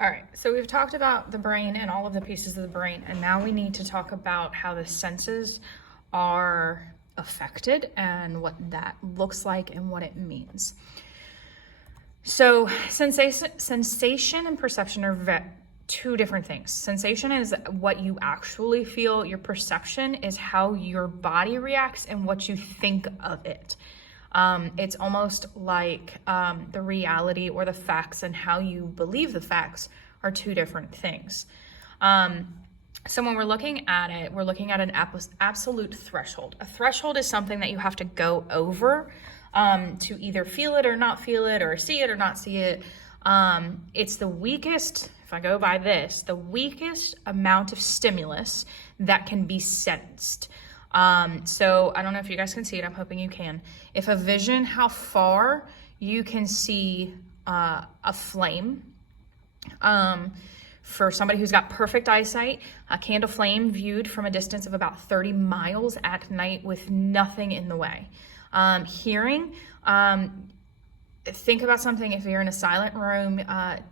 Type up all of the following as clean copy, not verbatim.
All right, so we've talked about the brain and all of the pieces of the brain, and now we need to talk about how the senses are affected and what that looks like and what it means. So sensation and perception are two different things. Sensation is what you actually feel. Your perception is how your body reacts and what you think of it. It's almost like the reality or the facts and how you believe the facts are two different things. So when we're looking at it, we're looking at an absolute threshold. A threshold is something that you have to go over to either feel it or not feel it, or see it or not see it. It's the weakest, if I go by this, the weakest amount of stimulus that can be sensed. So I don't know if you guys can see it. I'm hoping you can. If a vision, how far you can see a flame. For somebody who's got perfect eyesight, a candle flame viewed from a distance of about 30 miles at night with nothing in the way. Hearing, think about something, if you're in a silent room,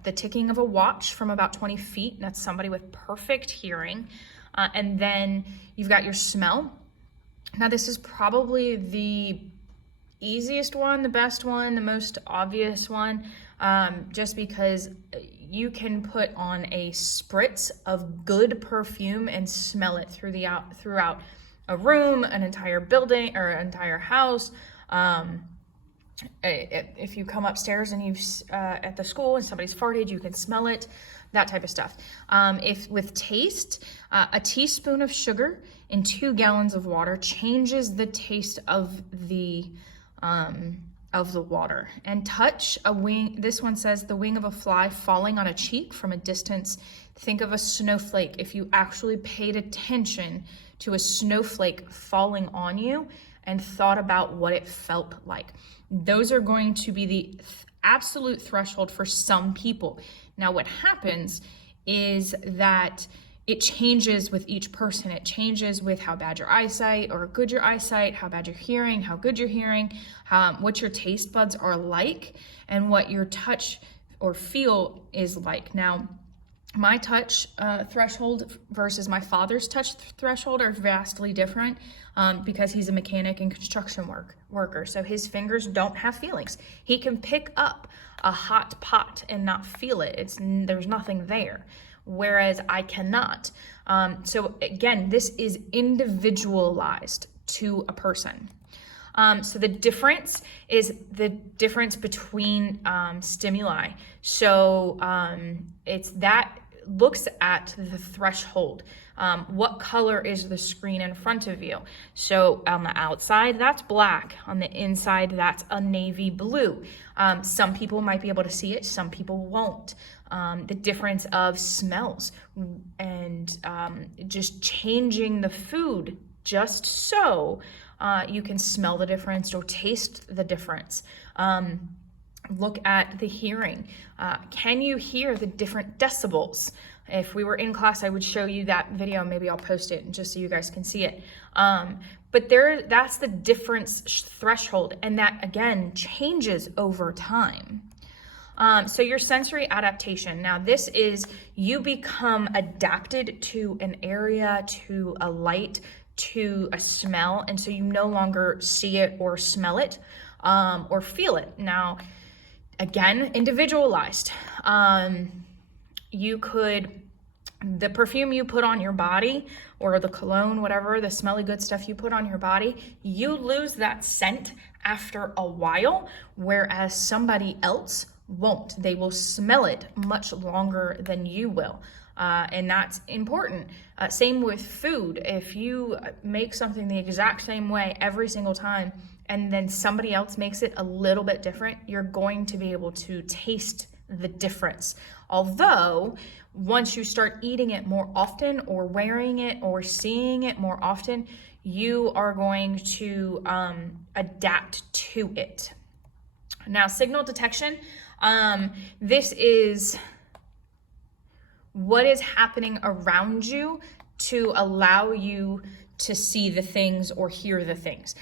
the ticking of a watch from about 20 feet, that's somebody with perfect hearing. And then you've got your smell. Now this is probably the easiest one, the best one, the most obvious one, just because you can put on a spritz of good perfume and smell it throughout a room, an entire building, or an entire house. If you come upstairs and you've at the school and somebody's farted, you can smell it, that type of stuff. If with taste, a teaspoon of sugar in 2 gallons of water changes the taste of the water. And touch, a wing, this one says the wing of a fly falling on a cheek from a distance. Think of a snowflake. If you actually paid attention to a snowflake falling on you and thought about what it felt like, those are going to be the absolute threshold for some people. Now what happens is that it changes with each person. It changes with how bad your eyesight or good your eyesight, how bad your hearing, how good your hearing, what your taste buds are like, and what your touch or feel is like. Now, my touch threshold versus my father's touch threshold are vastly different because he's a mechanic and construction worker. So his fingers don't have feelings. He can pick up a hot pot and not feel it. There's nothing there, whereas I cannot. So again, this is individualized to a person. So the difference is the difference between stimuli. So it's that looks at the threshold. What color is the screen in front of you? So on the outside, that's black. On the inside, that's a navy blue. Some people might be able to see it, some people won't. The difference of smells and just changing the food just so you can smell the difference or taste the difference. Look at the hearing. Can you hear the different decibels? If we were in class, I would show you that video. Maybe I'll post it just so you guys can see it. But that's the difference threshold, and that again changes over time. So your sensory adaptation. Now this is you become adapted to an area, to a light, to a smell, and so you no longer see it or smell it or feel it. Now, again, individualized. The perfume you put on your body, or the cologne, whatever, the smelly good stuff you put on your body, you lose that scent after a while, whereas somebody else won't. They will smell it much longer than you will. And that's important. Same with food. If you make something the exact same way every single time, and then somebody else makes it a little bit different, you're going to be able to taste the difference. Although, once you start eating it more often, or wearing it, or seeing it more often, you are going to adapt to it. Now, signal detection. This is what is happening around you to allow you to see the things or hear the things.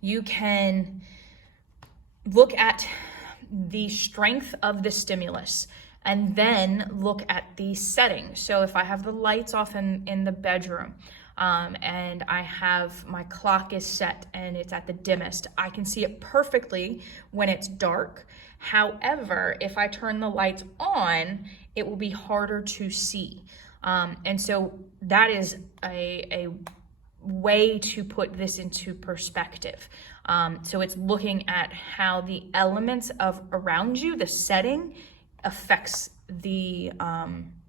You can look at the strength of the stimulus and then look at the settings. So if I have the lights off in the bedroom, and I have my clock is set and it's at the dimmest, I can see it perfectly when it's dark. However, if I turn the lights on, it will be harder to see. And so that is a way to put this into perspective. So it's looking at how the elements of around you, the setting, affects the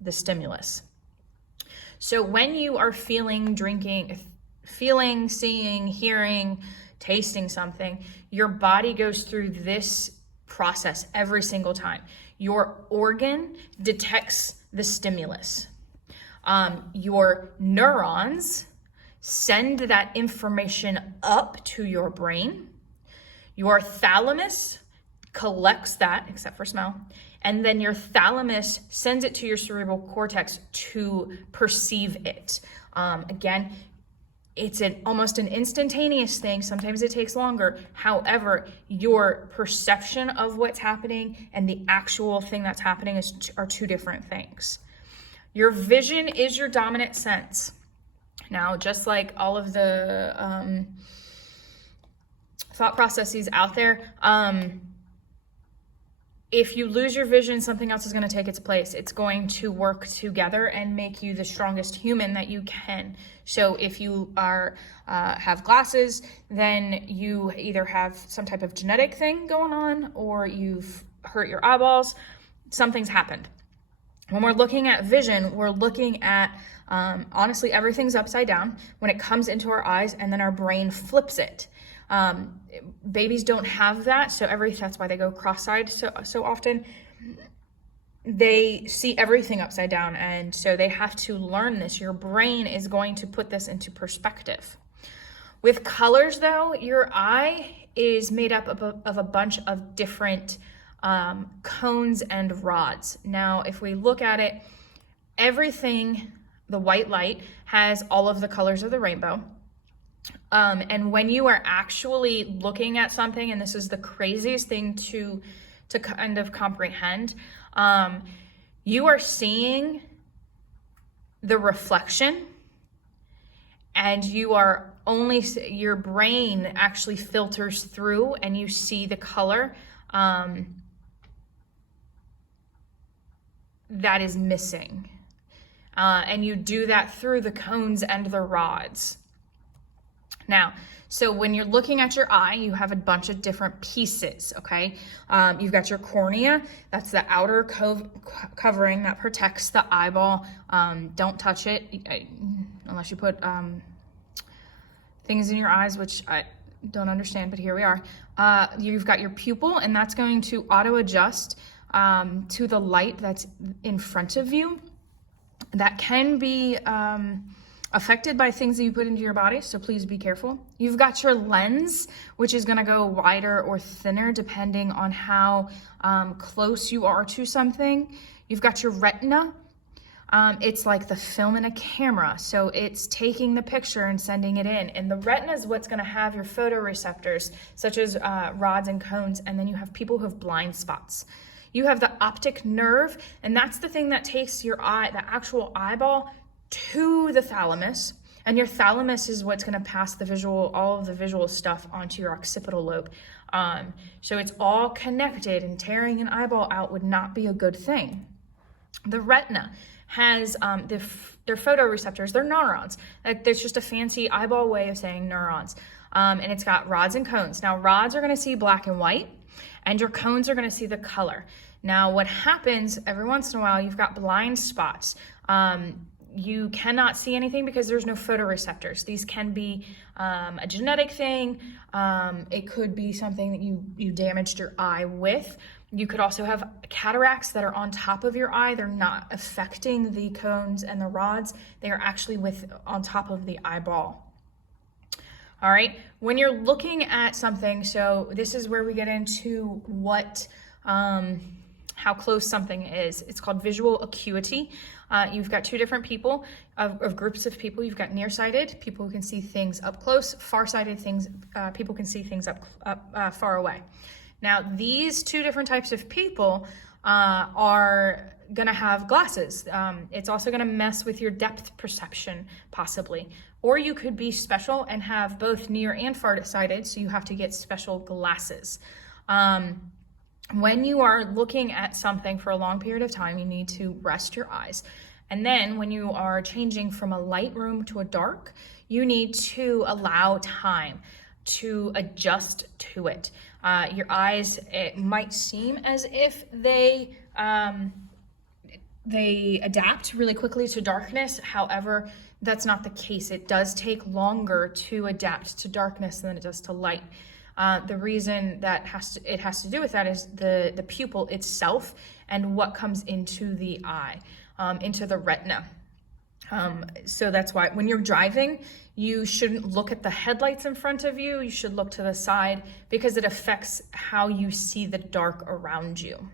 stimulus. So when you are feeling, seeing, hearing, tasting something, your body goes through this process every single time. Your organ detects the stimulus. Your neurons send that information up to your brain. Your thalamus collects that, except for smell, and then your thalamus sends it to your cerebral cortex to perceive it. Again, it's almost an instantaneous thing. Sometimes it takes longer. However, your perception of what's happening and the actual thing that's happening are two different things. Your vision is your dominant sense. Now, just like all of the thought processes out there, if you lose your vision, something else is going to take its place. It's going to work together and make you the strongest human that you can. So if you have glasses, then you either have some type of genetic thing going on, or you've hurt your eyeballs. Something's happened. When we're looking at vision, we're looking at, honestly, everything's upside down when it comes into our eyes, and then our brain flips it. Babies don't have that, so that's why they go cross-eyed so often. They see everything upside down, and so they have to learn this. Your brain is going to put this into perspective. With colors, though, your eye is made up of a bunch of different cones and rods. Now, if we look at it, everything, the white light, has all of the colors of the rainbow. And when you are actually looking at something, and this is the craziest thing to kind of comprehend, you are seeing the reflection, and your brain actually filters through, and you see the color that is missing. And you do that through the cones and the rods. Now, so when you're looking at your eye, you have a bunch of different pieces, okay? You've got your cornea. That's the outer covering that protects the eyeball. Don't touch it unless you put things in your eyes, which I don't understand, but here we are. You've got your pupil, and that's going to auto-adjust to the light that's in front of you. That can be affected by things that you put into your body, so please be careful. You've got your lens, which is going to go wider or thinner depending on how close you are to something. You've got your retina. It's like the film in a camera, so it's taking the picture and sending it in. And the retina is what's going to have your photoreceptors, such as rods and cones, and then you have people who have blind spots. You have the optic nerve, and that's the thing that takes your eye, the actual eyeball, to the thalamus, and your thalamus is what's going to pass all of the visual stuff onto your occipital lobe. So it's all connected, and tearing an eyeball out would not be a good thing. The retina has their photoreceptors, they're neurons. There's just a fancy eyeball way of saying neurons. And it's got rods and cones. Now, rods are going to see black and white, and your cones are going to see the color. Now, what happens every once in a while, you've got blind spots. You cannot see anything because there's no photoreceptors. These can be a genetic thing. It could be something that you damaged your eye with. You could also have cataracts that are on top of your eye. They're not affecting the cones and the rods. They are actually on top of the eyeball. All right, when you're looking at something, so this is where we get into how close something is. It's called visual acuity. You've got two different people, of groups of people. You've got nearsighted, people who can see things up close, farsighted people can see things up far away. Now, these two different types of people are gonna have glasses. It's also gonna mess with your depth perception, possibly. Or you could be special and have both near and farsighted, so you have to get special glasses. When you are looking at something for a long period of time, you need to rest your eyes. And then when you are changing from a light room to a dark, you need to allow time to adjust to it. Your eyes, it might seem as if they adapt really quickly to darkness. However, that's not the case. It does take longer to adapt to darkness than it does to light. The reason that it has to do with that is the pupil itself and what comes into the eye, into the retina. So that's why when you're driving, you shouldn't look at the headlights in front of you. You should look to the side because it affects how you see the dark around you.